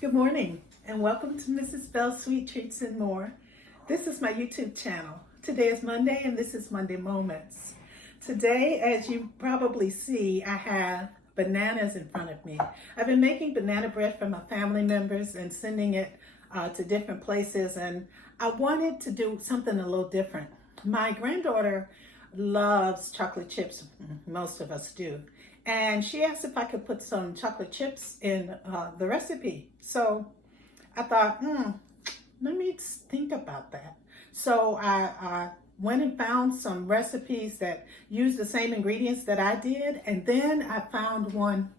Good morning and welcome to Mrs. Bell's Sweet Treats and More. This is my YouTube channel. Today is Monday and this is Monday Moments. Today, as you probably see, I have bananas in front of me. I've been making banana bread for my family members and sending it to different places, and I wanted to do something a little different. My granddaughter loves chocolate chips, most of us do. And she asked if I could put some chocolate chips in the recipe. So I thought, let me think about that. So I went and found some recipes that use the same ingredients that I did. And then I found one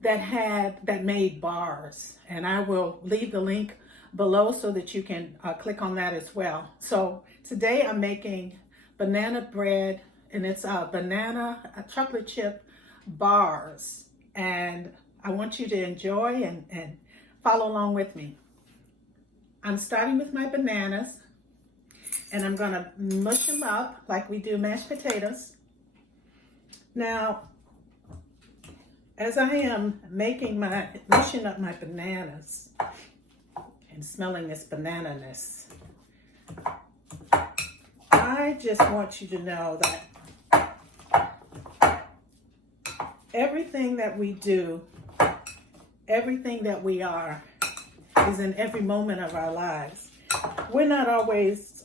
that made bars. And I will leave the link below so that you can click on that as well. So today I'm making banana bread, and it's banana chocolate chip bars. And I want you to enjoy and follow along with me. I'm starting with my bananas, and I'm gonna mush them up like we do mashed potatoes. Now, as I am mushing up my bananas and smelling this banana-ness, I just want you to know that everything that we do, everything that we are, is in every moment of our lives. We're not always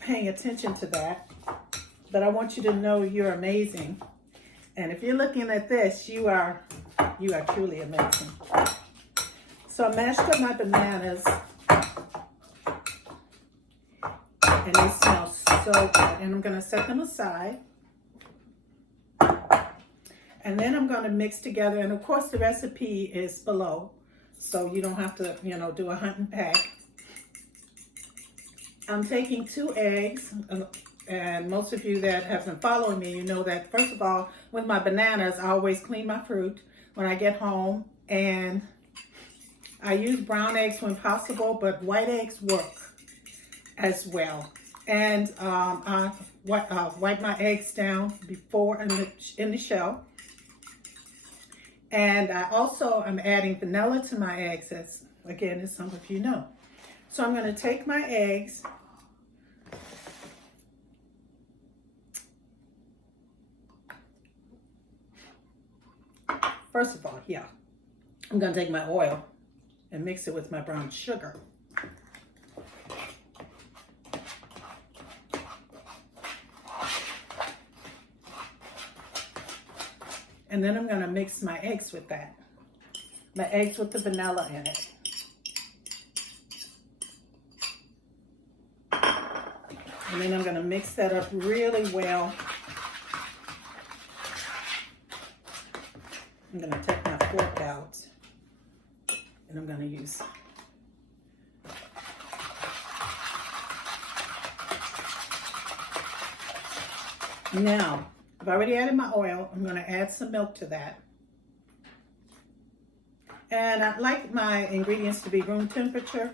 paying attention to that, but I want you to know you're amazing. And if you're looking at this, you are truly amazing. So I mashed up my bananas, and they smell so good. And I'm gonna set them aside. And then I'm gonna mix together, and of course the recipe is below, so you don't have to, do a hunt and pack. I'm taking 2 eggs, and most of you that have been following me, you know that first of all, with my bananas, I always clean my fruit when I get home, and I use brown eggs when possible, but white eggs work as well. And I wipe my eggs down before in the shell. And I'm adding vanilla to my eggs, as some of you know. So I'm going to take my eggs, first of all, I'm going to take my oil and mix it with my brown sugar. And then I'm going to mix my eggs with that. My eggs with the vanilla in it. And then I'm going to mix that up really well. I'm going to take my fork out, and I'm going to use now. I've already added my oil. I'm going to add some milk to that. And I like my ingredients to be room temperature.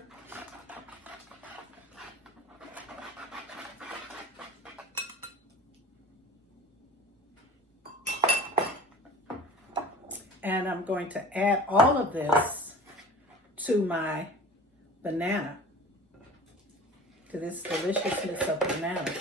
And I'm going to add all of this to my banana, to this deliciousness of banana.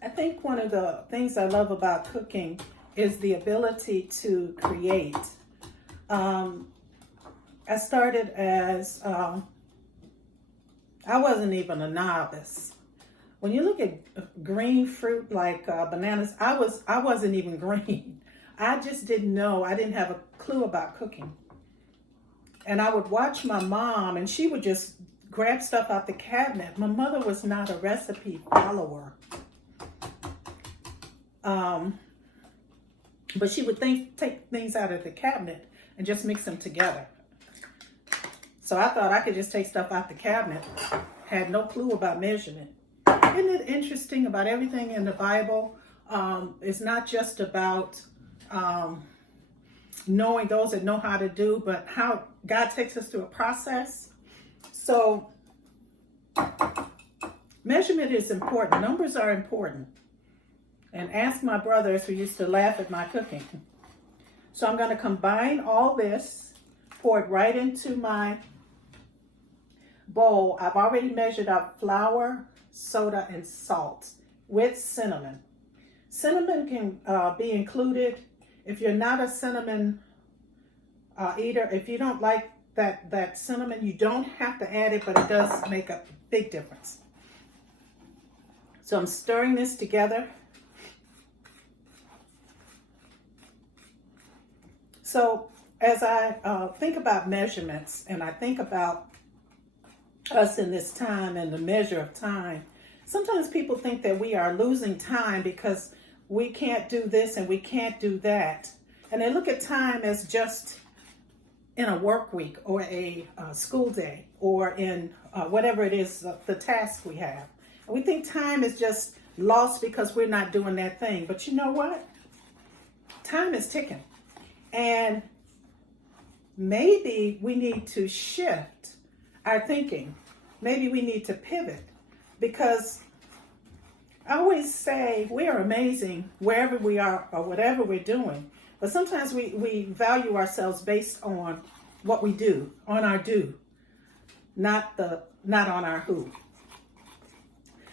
I think one of the things I love about cooking is the ability to create. I started as, I wasn't even a novice. When you look at green fruit like bananas, I wasn't even green. I just didn't know. I didn't have a clue about cooking. And I would watch my mom, and she would just grab stuff out the cabinet. My mother was not a recipe follower. But she would take things out of the cabinet and just mix them together. So I thought I could just take stuff out the cabinet. Had no clue about measurement. Isn't it interesting about everything in the Bible? It's not just about knowing those that know how to do, but how God takes us through a process. So measurement is important. Numbers are important. And ask my brothers who used to laugh at my cooking. So I'm going to combine all this, pour it right into my bowl. I've already measured out flour, soda, and salt with cinnamon. Cinnamon can be included. If you're not a cinnamon eater, if you don't like that cinnamon, you don't have to add it, but it does make a big difference. So I'm stirring this together. So as I think about measurements, and I think about us in this time and the measure of time, sometimes people think that we are losing time because we can't do this and we can't do that. And they look at time as just in a work week or a school day or in whatever it is, the task we have. And we think time is just lost because we're not doing that thing. But you know what? Time is ticking. And maybe we need to shift our thinking. Maybe we need to pivot, because I always say we are amazing wherever we are or whatever we're doing. But sometimes we value ourselves based on what we do, on our do, not on our who.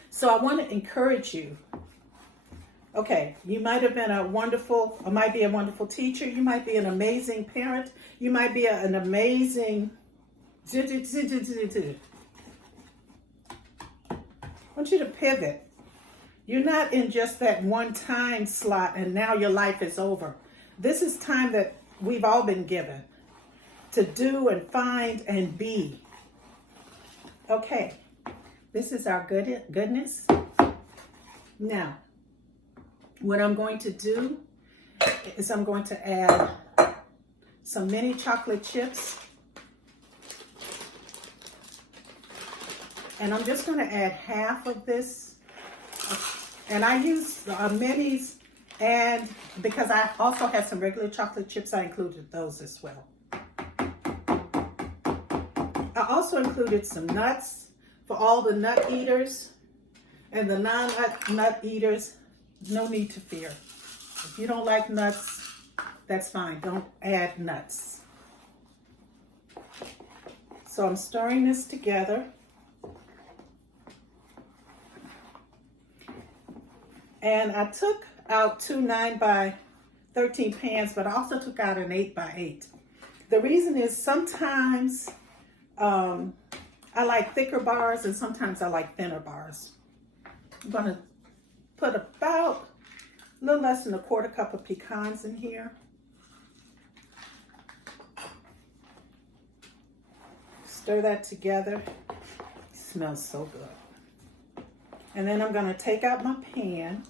So I want to encourage you. Okay, you might have been might be a wonderful teacher. You might be an amazing parent. You might be an amazing. I want you to pivot. You're not in just that one time slot and now your life is over. This is time that we've all been given to do and find and be. Okay, this is our goodness. Now, what I'm going to do is I'm going to add some mini chocolate chips. And I'm just going to add half of this. And I use minis, and because I also have some regular chocolate chips, I included those as well. I also included some nuts for all the nut eaters, and the non-nut eaters, no need to fear. If you don't like nuts, that's fine. Don't add nuts. So I'm stirring this together. And I took out 2 9x13 pans, but I also took out an 8x8. The reason is sometimes I like thicker bars and sometimes I like thinner bars. I'm going to put about a little less than a 1/4 cup of pecans in here. Stir that together. It smells so good. And then I'm going to take out my pan,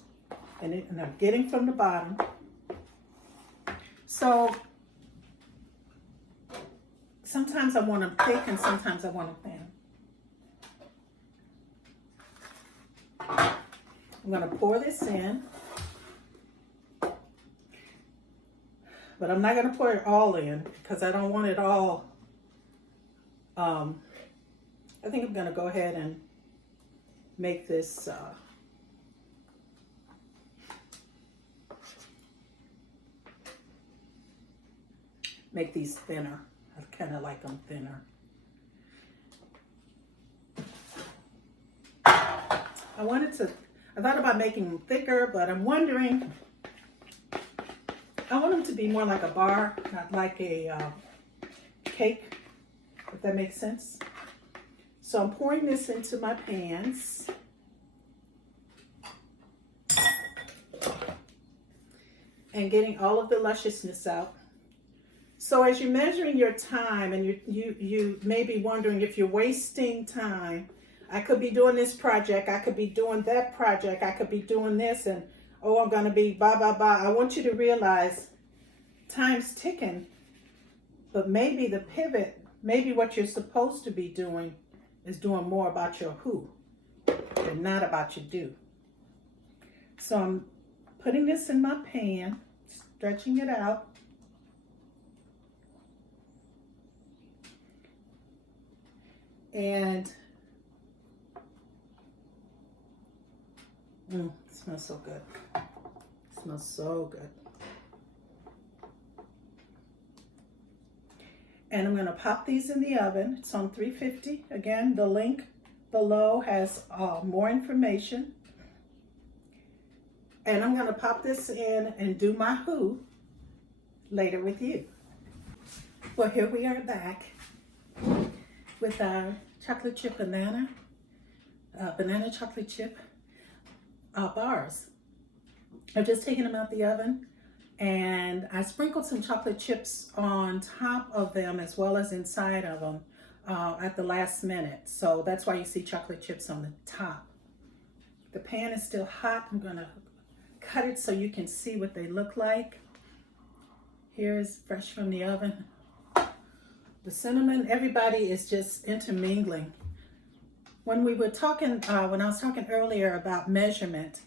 and I'm getting from the bottom. So sometimes I want them thick and sometimes I want them thin. I'm going to pour this in, but I'm not going to pour it all in because I don't want it all. I think I'm going to go ahead and make this make these thinner. I kind of like them thinner. I thought about making them thicker, but I'm wondering, I want them to be more like a bar, not like a cake, if that makes sense. So I'm pouring this into my pans. And getting all of the lusciousness out. So as you're measuring your time, and you may be wondering if you're wasting time. I could be doing this project, I could be doing that project, I could be doing this, and oh, I'm gonna be blah, blah, blah. I want you to realize time's ticking, but maybe the pivot, maybe what you're supposed to be doing is doing more about your who and not about your do. So I'm putting this in my pan, stretching it out. And it smells so good. It smells so good. And I'm going to pop these in the oven. It's on 350. Again, the link below has more information. And I'm going to pop this in and do my who later with you. Well, here we are back with our chocolate chip banana chocolate chip bars. I've just taken them out the oven, and I sprinkled some chocolate chips on top of them as well as inside of them at the last minute. So that's why you see chocolate chips on the top. The pan is still hot. I'm gonna cut it so you can see what they look like. Here's fresh from the oven. The cinnamon, everybody is just intermingling. When we were talking, when I was talking earlier about measurement,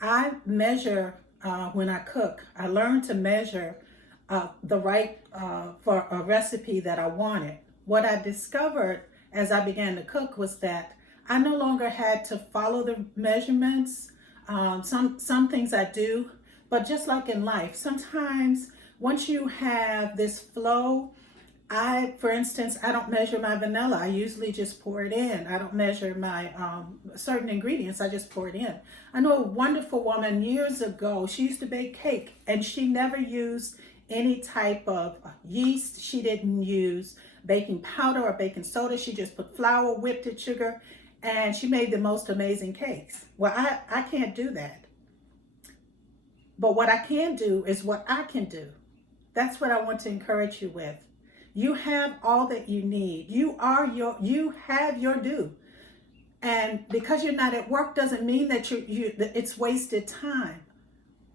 I measure when I cook. I learned to measure the right for a recipe that I wanted. What I discovered as I began to cook was that I no longer had to follow the measurements. Some things I do, but just like in life, sometimes once you have this flow, for instance, I don't measure my vanilla. I usually just pour it in. I don't measure my certain ingredients. I just pour it in. I know a wonderful woman years ago. She used to bake cake, and she never used any type of yeast. She didn't use baking powder or baking soda. She just put flour, whipped it, sugar, and she made the most amazing cakes. Well, I can't do that. But what I can do is what I can do. That's what I want to encourage you with. You have all that you need. You have your due. And because you're not at work doesn't mean that that it's wasted time.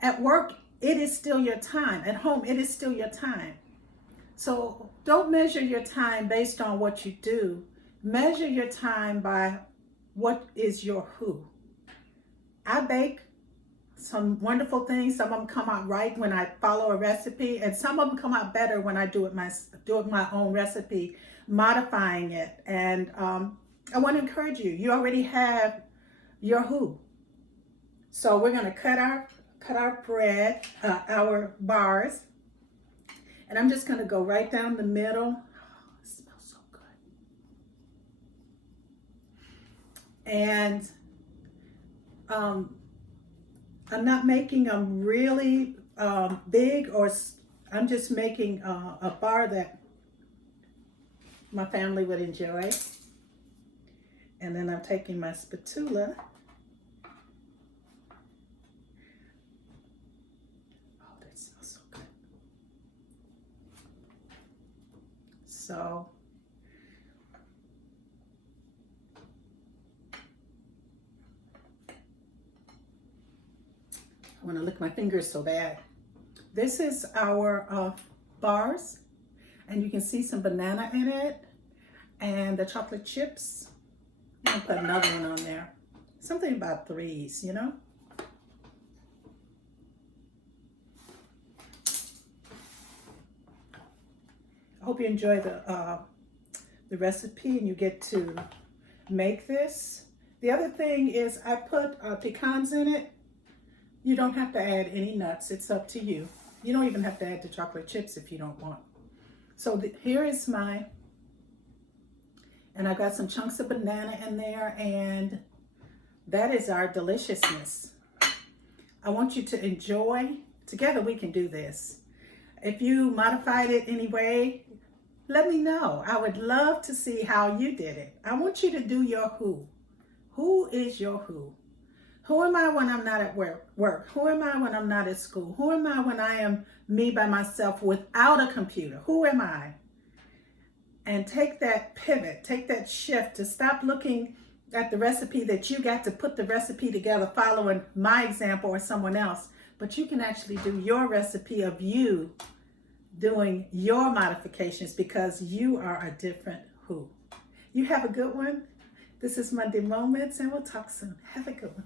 At work, it is still your time. At home, it is still your time. So don't measure your time based on what you do. Measure your time by what is your who. I bake some wonderful things. Some of them come out right when I follow a recipe, and some of them come out better when I do it my own recipe, modifying it. And I want to encourage you. You already have your who. So we're going to cut our bread, our bars, and I'm just going to go right down the middle. Oh, it smells so good. And I'm not making them really big, or I'm just making a bar that my family would enjoy. And then I'm taking my spatula. Oh, that smells so good. So I want to lick my fingers so bad. This is our bars, and you can see some banana in it, and the chocolate chips. I'm gonna put another one on there. Something about threes, you know? I hope you enjoy the recipe and you get to make this. The other thing is I put pecans in it. You don't have to add any nuts. It's up to you. You don't even have to add the chocolate chips if you don't want. So here is my, and I've got some chunks of banana in there, and that is our deliciousness. I want you to enjoy. Together we can do this. If you modified it anyway, let me know. I would love to see how you did it. I want you to do your who. Who is your who? Who am I when I'm not at work? Who am I when I'm not at school? Who am I when I am me by myself without a computer? Who am I? And take that pivot, take that shift to stop looking at the recipe that you got to put the recipe together following my example or someone else, but you can actually do your recipe of you doing your modifications because you are a different who. You have a good one. This is Monday Moments, and we'll talk soon. Have a good one.